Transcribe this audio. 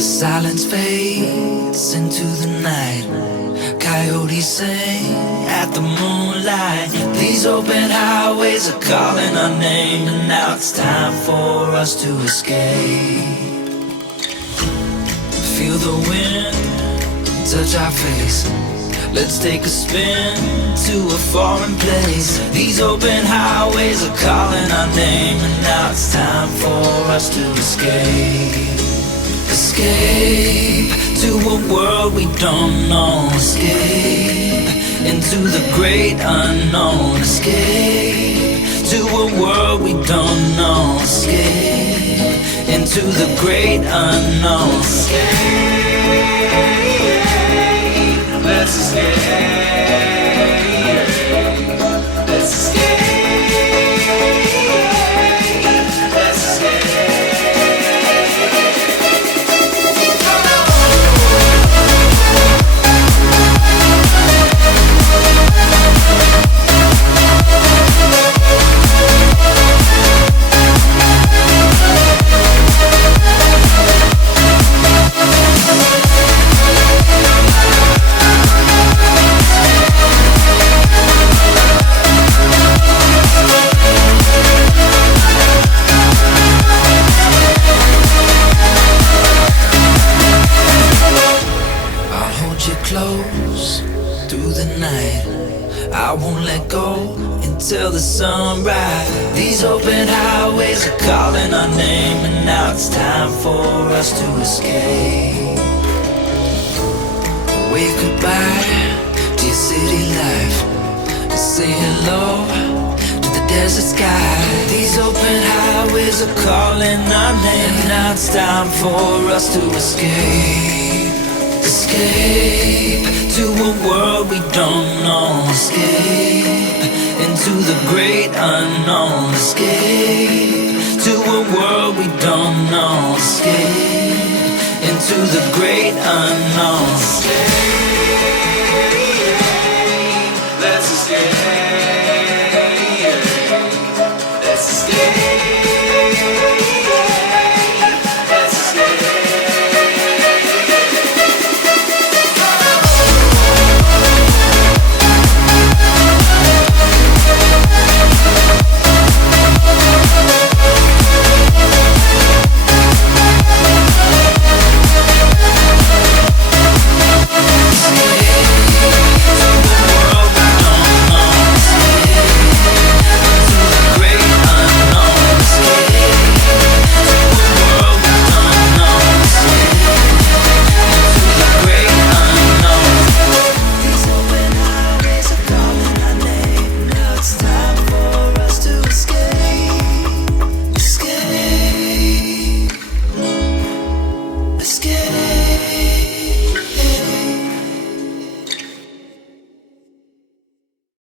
The silence fades into the night. Coyotes sing at the moonlight. These open highways are calling our name, and now it's time for us to escape. Feel the wind touch our face. Let's take a spin to a foreign place. These open highways are calling our name, and now it's time for us to escape. Escape to a world we don't know. Escape into the great unknown. Escape to a world we don't know. Escape into the great unknown. Escape. Let's escape. Let's escape. Let's escape. I won't let go until the sunrise. These open highways are calling our name, and now it's time for us to escape. Wave goodbye to your city life and say hello to the desert sky. These open highways are calling our name, and now it's time for us to escape. Escape to a world we don't know. Escape into the great unknown. Escape to a world we don't know. Escape into the great unknown. Escape.